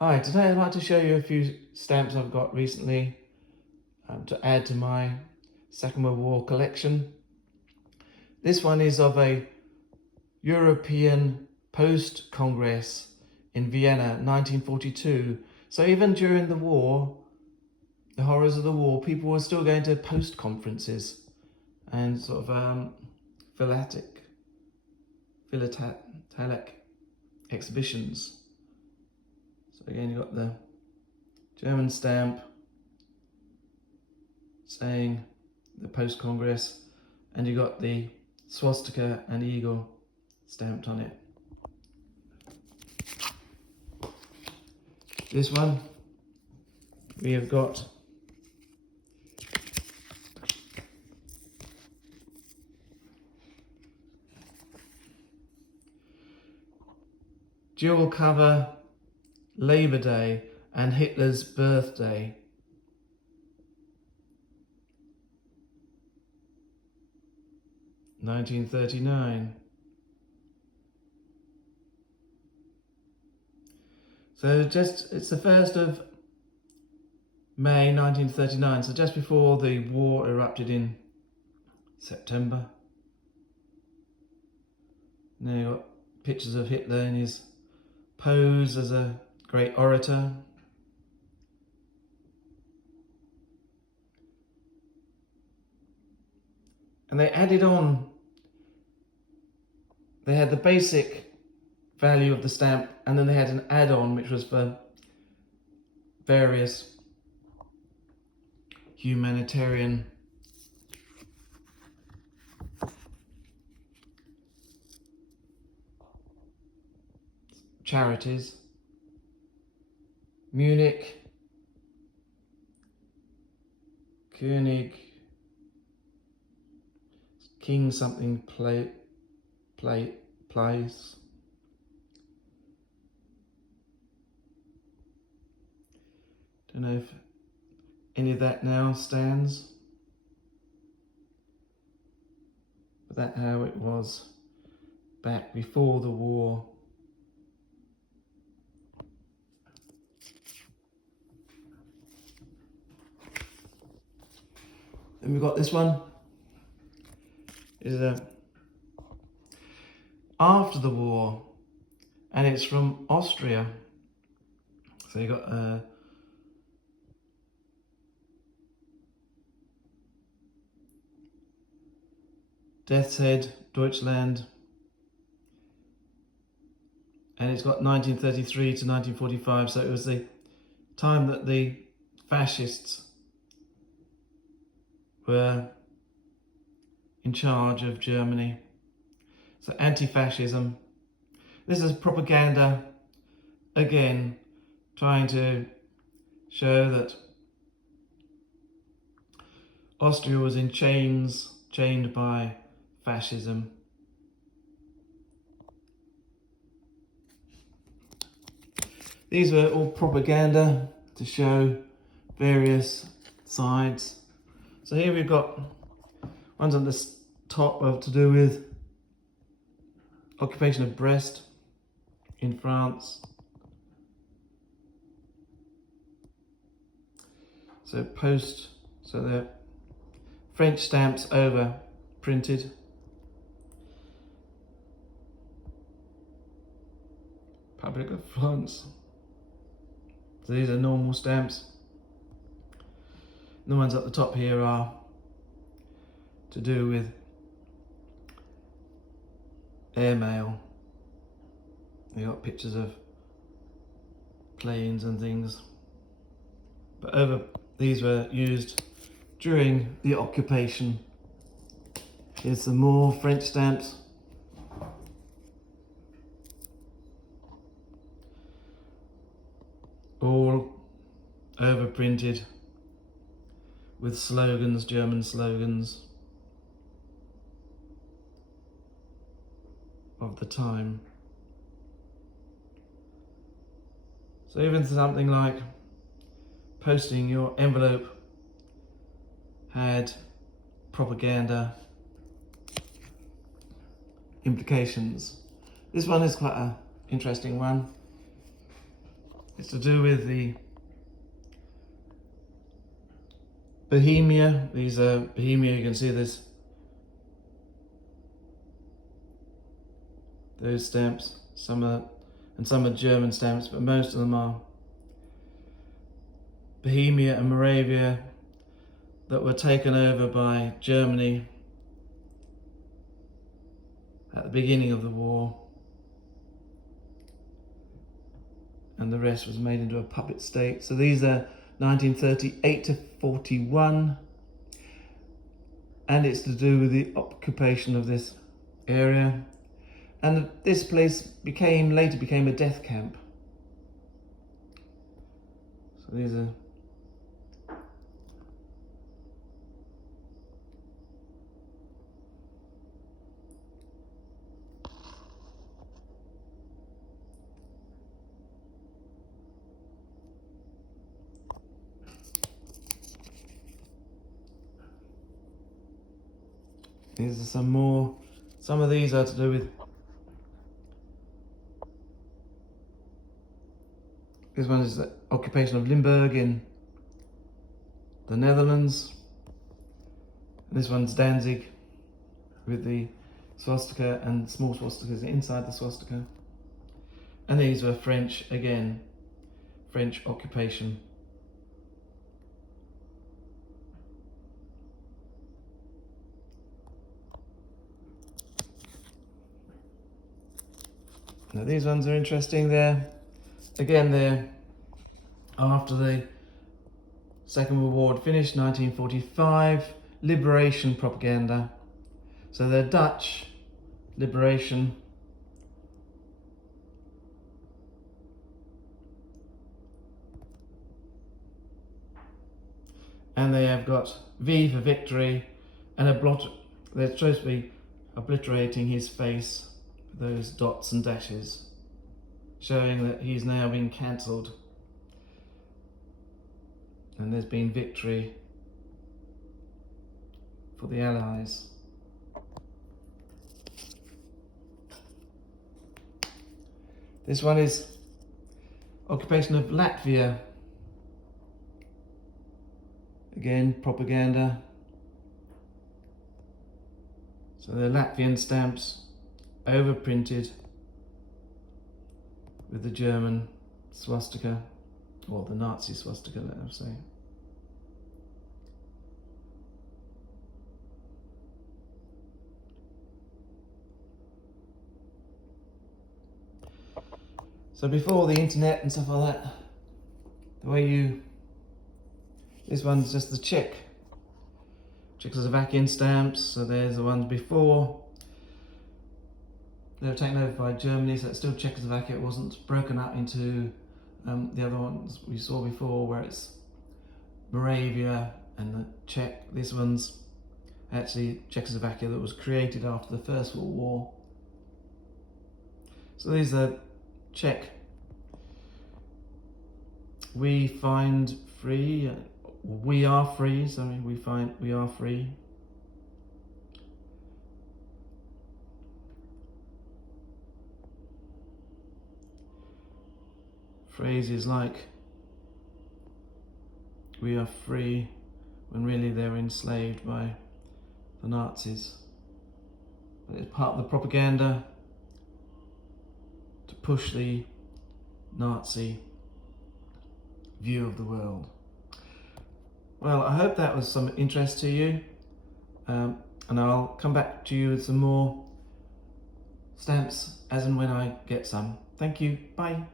Hi, today I'd like to show you a few stamps I've got recently to add to my Second World War collection. This one is of a European post-Congress in Vienna, 1942. So even during the war, the horrors of the war, people were still going to post-conferences and sort of philatelic exhibitions. So again, you've got the German stamp saying the post-Congress, and you got the swastika and eagle stamped on it. This one, we have got dual cover Labor Day and Hitler's birthday. (1939). So it's the 1st of May 1939, so just before the war erupted in September. Now you've got pictures of Hitler in his pose as a great orator. And they added on, they had the basic value of the stamp, and then they had an add-on which was for various humanitarian charities. Munich, König, King something place. Don't know if any of that now stands, but that's how it was back before the war. Then we've got this one. Is after the war, and it's from Austria. So you got Death's Head, Deutschland, and it's got 1933 to 1945. So it was the time that the fascists were in charge of Germany. So anti-fascism. This is propaganda, again, trying to show that Austria was in chains, chained by fascism. These were all propaganda to show various sides. So here we've got ones on the top of to do with occupation of Brest in France. So the French stamps over printed. Republic of France. So these are normal stamps. The ones at the top here are to do with airmail. We got pictures of planes and things. But these were used during the occupation. Here's some more French stamps. All overprinted with slogans, German slogans of the time. So even something like posting your envelope had propaganda implications. This one is quite an interesting one. It's to do with the Bohemia. These are Bohemia, you can see this. Those stamps, some are German stamps, but most of them are Bohemia and Moravia that were taken over by Germany at the beginning of the war, and the rest was made into a puppet state. So these are 1938 to 41, and it's to do with the occupation of this area. And this place later became a death camp. So these are some more. Some of these are to do with, this one is the occupation of Limburg in the Netherlands. This one's Danzig with the swastika and small swastikas inside the swastika. And these were French, again, French occupation. Now these ones are interesting. They're after the Second World War finished, 1945, liberation propaganda. So they're Dutch liberation. And they have got V for victory, and they're supposed to be obliterating his face, those dots and dashes, showing that he's now been cancelled. And there's been victory for the Allies. This one is occupation of Latvia. Again, propaganda. So the Latvian stamps overprinted with the German swastika, or the Nazi swastika, let us say. So before the internet and stuff like that, this one's just the Czechoslovakian stamps. So there's the ones before. They were taken over by Germany, so it's still Czechoslovakia. It wasn't broken up into the other ones we saw before, where it's Moravia and the Czech. This one's actually Czechoslovakia that was created after the First World War. So these are Czech. We are free. Phrases like "we are free" when really they were enslaved by the Nazis. But it's part of the propaganda to push the Nazi view of the world. Well, I hope that was some interest to you, and I'll come back to you with some more stamps as and when I get some. Thank you. Bye.